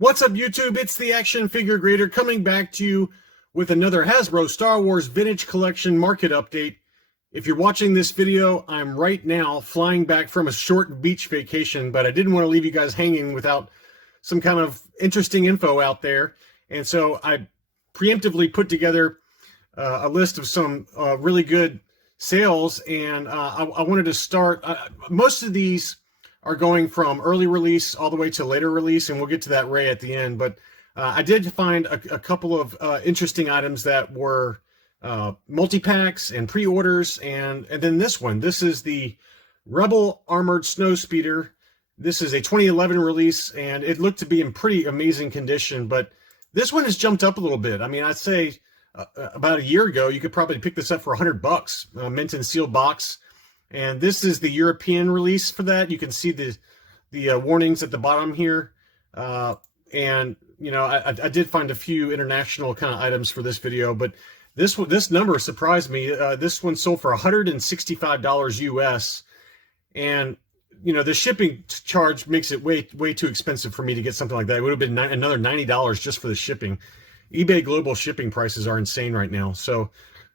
What's up, YouTube? It's the Action Figure Grader coming back to you with another Hasbro Star Wars Vintage Collection market update. If you're watching this video, I'm right now flying back from a short beach vacation, but I didn't want to leave you guys hanging without some kind of interesting info out there. And so I preemptively put together a list of some really good sales, and I wanted to start. Most of these are going from early release all the way to later release, and we'll get to that Ray at the end. But I did find a couple of interesting items that were multi-packs and pre-orders, and then this one. This is the Rebel Armored Snowspeeder. This is a 2011 release, and it looked to be in pretty amazing condition, but this one has jumped up a little bit. I mean, I'd say about a year ago, you could probably pick this up for $100, mint and sealed box. And this is the European release for that. You can see the warnings at the bottom here. And, you know, I did find a few international kind of items for this video, but this number surprised me. This one sold for $165 US. And, you know, the shipping charge makes it way too expensive for me to get something like that. It would have been another $90 just for the shipping. eBay global shipping prices are insane right now. So,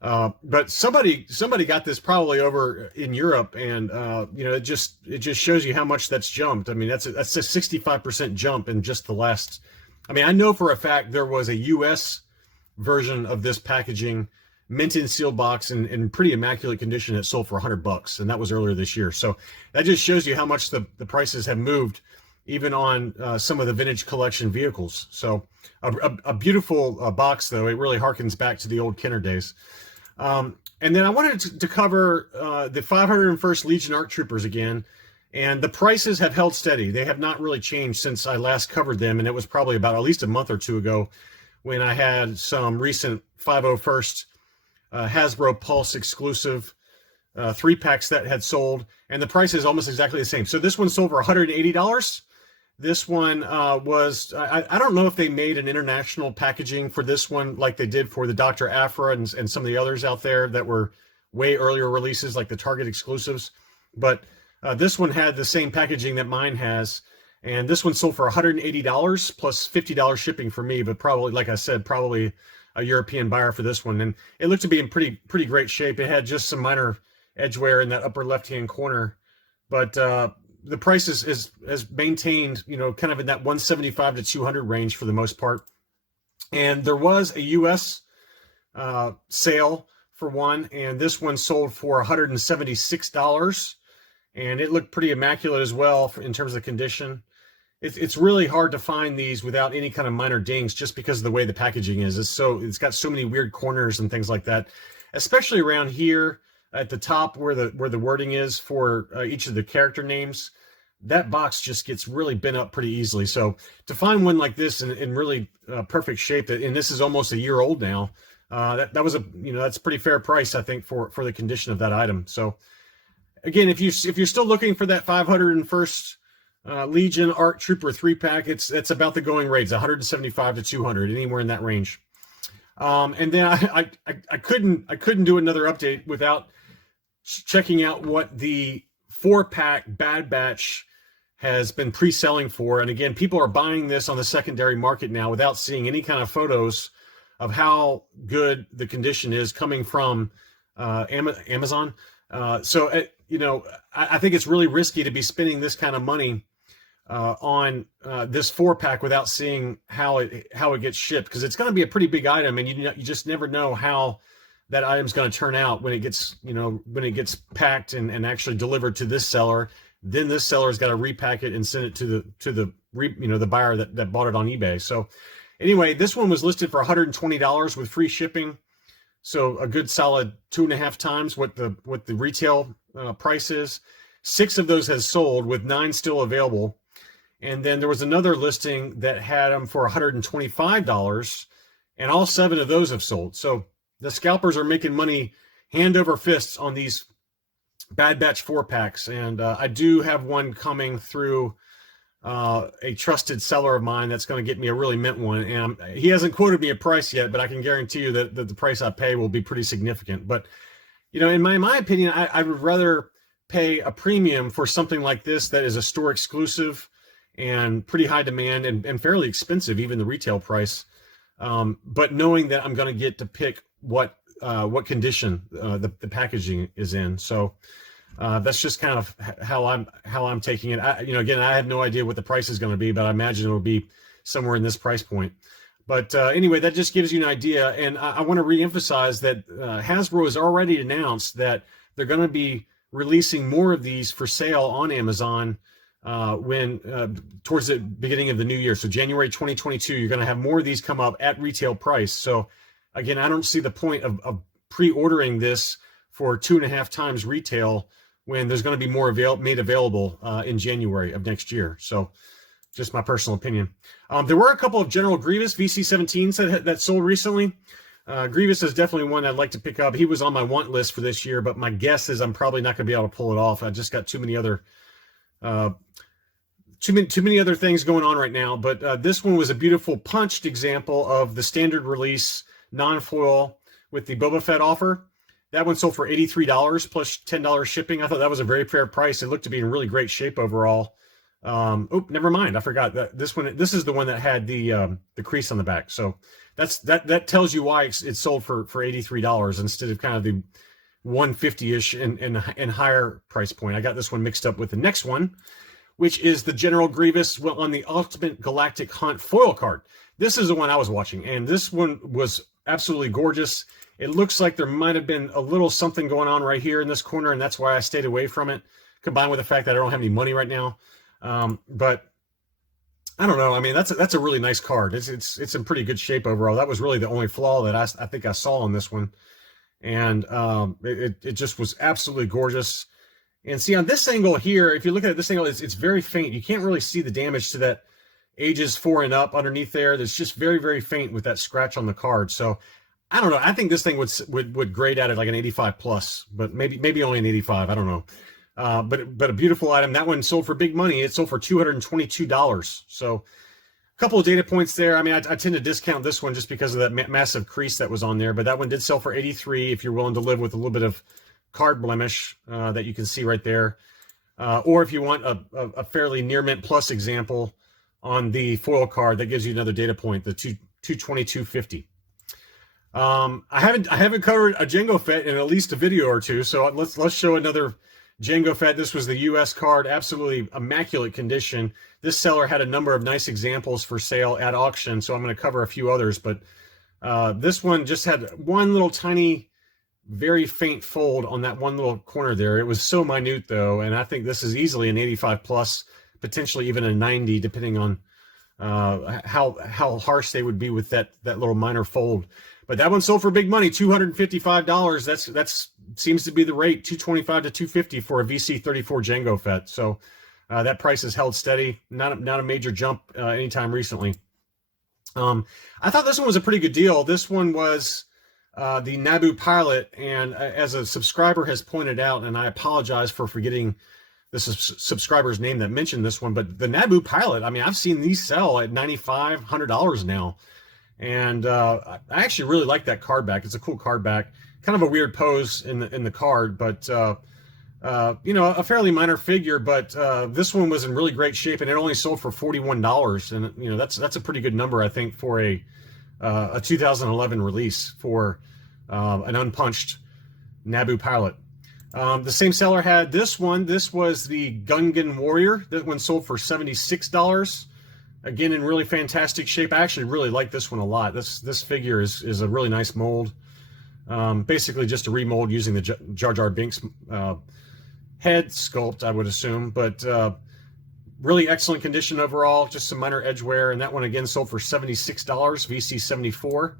but somebody got this probably over in Europe, and you know, it just shows you how much that's jumped. I mean, that's a 65% jump in just the last. I mean, I know for a fact there was a US version of this packaging, mint and sealed box, in pretty immaculate condition. It sold for $100, and that was earlier this year. So that just shows you how much the prices have moved, even on some of the vintage collection vehicles. So a beautiful box, though. It really harkens back to the old Kenner days. And then I wanted to cover the 501st Legion ARC Troopers again, and the prices have held steady. They have not really changed since I last covered them, and it was probably about at least a month or two ago when I had some recent 501st Hasbro Pulse exclusive 3-packs that had sold, and the price is almost exactly the same. So this one sold for $180. This one was, I don't know if they made an international packaging for this one like they did for the Dr. Aphra and some of the others out there that were way earlier releases, like the Target exclusives. But this one had the same packaging that mine has. And this one sold for $180 plus $50 shipping for me, but probably, like I said, probably a European buyer for this one. And it looked to be in pretty great shape. It had just some minor edge wear in that upper left-hand corner. But the price has maintained, you know, kind of in that 175 to 200 range for the most part. And there was a US sale for one, and this one sold for $176, and it looked pretty immaculate as well in terms of condition. It's really hard to find these without any kind of minor dings, just because of the way the packaging is. It's got so many weird corners and things like that, especially around here at the top where the wording is for each of the character names. That box just gets really bent up pretty easily. So to find one like this in really perfect shape, and this is almost a year old now, that was that's a pretty fair price, I think, for the condition of that item. So again, if you're still looking for that 501st Legion ARC Trooper 3-pack, it's about the going rates, 175 to 200, anywhere in that range. And then I couldn't do another update without checking out what the 4-pack Bad Batch has been pre-selling for. And again, people are buying this on the secondary market now without seeing any kind of photos of how good the condition is coming from Amazon. So you know, I think it's really risky to be spending this kind of money on this 4-pack without seeing how it gets shipped, because it's going to be a pretty big item, and you just never know how that item's going to turn out when it gets packed and actually delivered to this seller. Then this seller's got to repack it and send it to the buyer that bought it on eBay. So anyway, this one was listed for $120 with free shipping, so a good solid 2.5 times what the retail price is. 6 of those has sold, with 9 still available. And then there was another listing that had them for $125, and all 7 of those have sold. So the scalpers are making money hand over fists on these Bad Batch 4-packs. And I do have one coming through a trusted seller of mine that's going to get me a really mint one. And he hasn't quoted me a price yet, but I can guarantee you that the price I pay will be pretty significant. But, you know, in my opinion, I would rather pay a premium for something like this that is a store exclusive and pretty high demand and fairly expensive, even the retail price. But knowing that I'm going to get to pick what condition the packaging is in. So that's just kind of how I'm taking it. Again, I have no idea what the price is going to be, but I imagine it'll be somewhere in this price point. But anyway, that just gives you an idea. And I want to reemphasize that Hasbro has already announced that they're going to be releasing more of these for sale on Amazon when towards the beginning of the new year. So January 2022, you're going to have more of these come up at retail price. So again, I don't see the point of pre-ordering this for 2.5 times retail when there's going to be more made available in January of next year. So just my personal opinion. There were a couple of General Grievous VC-17s that sold recently. Grievous is definitely one I'd like to pick up. He was on my want list for this year, but my guess is I'm probably not going to be able to pull it off. I just got too many other things going on right now. But this one was a beautiful punched example of the standard release non-foil with the Boba Fett offer. That one sold for $83 plus $10 shipping. I thought that was a very fair price. It looked to be in really great shape overall. Oh, never mind. I forgot that this is the one that had the crease on the back. So that tells you why it's sold for $83 instead of kind of the 150-ish and higher price point. I got this one mixed up with the next one, which is the General Grievous on the Ultimate Galactic Hunt foil card. This is the one I was watching, and this one was absolutely gorgeous. It looks like there might have been a little something going on right here in this corner, and that's why I stayed away from it, combined with the fact that I don't have any money right now. But I don't know. I mean, that's a really nice card. It's in pretty good shape overall. That was really the only flaw that I think I saw on this one. And it just was absolutely gorgeous. And see, on this angle here, if you look at it, this angle, it's very faint. You can't really see the damage to that ages 4 and up underneath there. There's just very, very faint with that scratch on the card. So I don't know. I think this thing would grade at it like an 85 plus, but maybe only an 85. I don't know. But a beautiful item. That one sold for big money. It sold for $222. So a couple of data points there. I mean, I tend to discount this one just because of that massive crease that was on there, but that one did sell for 83 if you're willing to live with a little bit of card blemish that you can see right there. Or if you want a fairly near mint plus example on the foil card, that gives you another data point, the 222.50. I haven't covered a Jango Fett in at least a video or two, so let's show another Jango Fett. This was the US card, absolutely immaculate condition. This seller had a number of nice examples for sale at auction, so I'm going to cover a few others, but this one just had one little tiny, very faint fold on that one little corner there. It was so minute though, and I think this is easily an 85 plus, potentially even a 90, depending on how harsh they would be with that little minor fold. But that one sold for big money, $255. That's seems to be the rate, $225 to $250 for a VC-34 Jango Fett. So that price has held steady, not a major jump anytime recently. I thought this one was a pretty good deal. This one was the Naboo Pilot, and as a subscriber has pointed out, and I apologize for forgetting the subscriber's name that mentioned this one, but the Naboo Pilot, I mean, I've seen these sell at $95, $100 now. And I actually really like that card back. It's a cool card back. Kind of a weird pose in the card, but a fairly minor figure. But this one was in really great shape, and it only sold for $41. And that's a pretty good number, I think, for a 2011 release for an unpunched Naboo Pilot. The same seller had this one. This was the Gungan Warrior. That one sold for $76. Again, in really fantastic shape. I actually really like this one a lot. This figure is a really nice mold. Basically just a remold using the Jar Jar Binks head sculpt, I would assume. But really excellent condition overall. Just some minor edge wear. And that one, again, sold for $76, VC-74.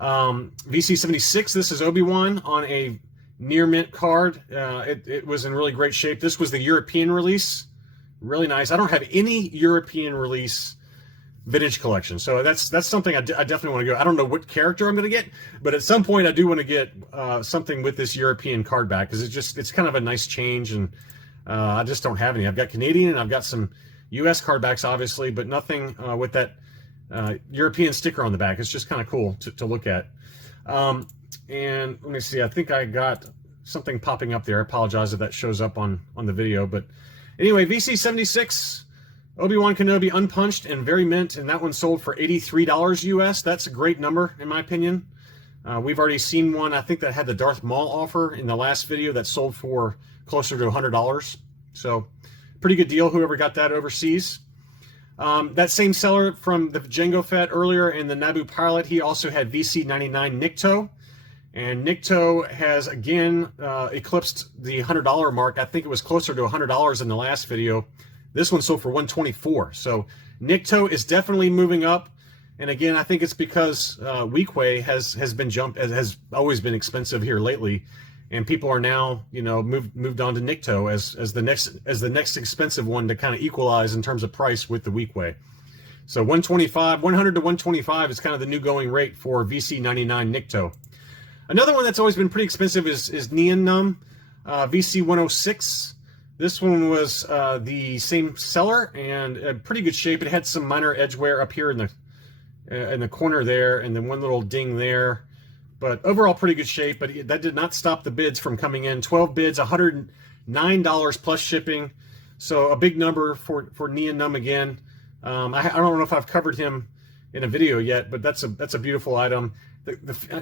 VC-76, this is Obi-Wan on a near mint card. It was in really great shape. This was the European release. Really nice. I don't have any European release vintage collection, so that's something I definitely want to go. I don't know what character I'm going to get, but at some point I do want to get something with this European card back, because it's kind of a nice change, and I just don't have any. I've got Canadian and I've got some US card backs, obviously, but nothing with that European sticker on the back. It's just kind of cool to look at. And let me see. I think I got something popping up there. I apologize if that shows up on the video, but anyway, VC-76, Obi-Wan Kenobi unpunched and very mint, and that one sold for $83 US. That's a great number, in my opinion. We've already seen one, I think, that had the Darth Maul offer in the last video that sold for closer to $100. So, pretty good deal, whoever got that overseas. That same seller from the Jango Fett earlier and the Naboo Pilot, he also had VC99 Nikto. And Nikto has, again, eclipsed the $100 mark. I think it was closer to $100 in the last video. This one sold for $124. So Nikto is definitely moving up. And again, I think it's because Weequay has always been expensive here lately, and people are now, you know, moved on to Nikto as the next expensive one to kind of equalize in terms of price with the Weequay. So 125, 100 to 125 is kind of the new going rate for VC99 Nikto. Another one that's always been pretty expensive is Neon Num VC106. This one was the same seller and pretty good shape. It had some minor edge wear up here in the corner there, and then one little ding there. But overall, pretty good shape. But that did not stop the bids from coming in. 12 bids, $109 plus shipping. So a big number for Neon Num again. I don't know if I've covered him in a video yet, but that's a beautiful item.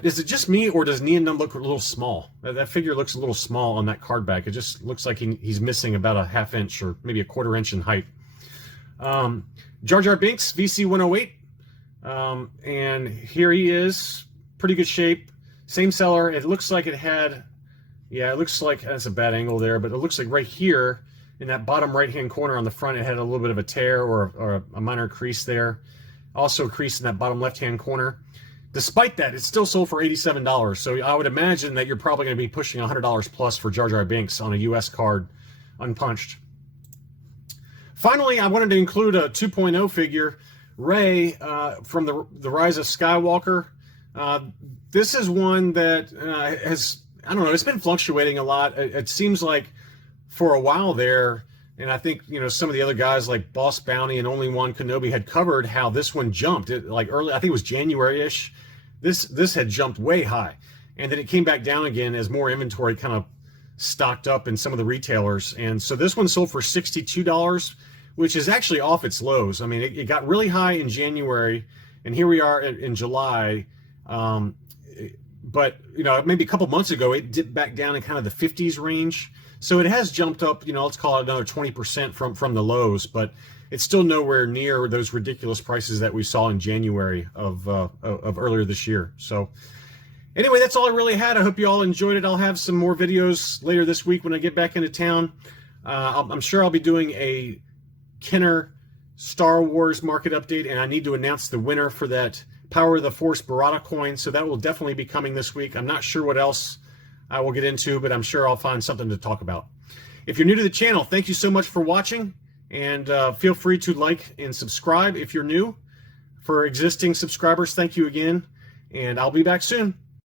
Is it just me, or does Neon Num look a little small? That figure looks a little small on that card back. It just looks like he's missing about a ½ inch or maybe a ¼ inch in height. Jar Jar Binks, VC108. And here he is, pretty good shape. Same seller. It looks like it had, yeah, it looks like, that's a bad angle there, but it looks like right here in that bottom right-hand corner on the front, it had a little bit of a tear or a minor crease there. Also a crease in that bottom left-hand corner. Despite that, it still sold for $87. So I would imagine that you're probably going to be pushing $100 plus for Jar Jar Binks on a US card, unpunched. Finally, I wanted to include a 2.0 figure, Rey, from the Rise of Skywalker. This is one that has, I don't know, it's been fluctuating a lot. It seems like for a while there, and I think, you know, some of the other guys like Boss Bounty and Obi-Wan Kenobi had covered how this one jumped. It, like early, I think it was January-ish. This had jumped way high, and then it came back down again as more inventory kind of stocked up in some of the retailers. And so this one sold for $62, which is actually off its lows. I mean, it got really high in January, and here we are in July. But, you know, maybe a couple months ago, it dipped back down in kind of the 50s range. So it has jumped up, you know, let's call it another 20% from the lows, but it's still nowhere near those ridiculous prices that we saw in January of earlier this year. So anyway, that's all I really had. I hope you all enjoyed it. I'll have some more videos later this week when I get back into town. I'm sure I'll be doing a Kenner Star Wars market update, and I need to announce the winner for that Power of the Force Barada coin. So that will definitely be coming this week. I'm not sure what else I will get into, but I'm sure I'll find something to talk about. If you're new to the channel, thank you so much for watching, and feel free to like and subscribe if you're new. For existing subscribers, thank you again, and I'll be back soon.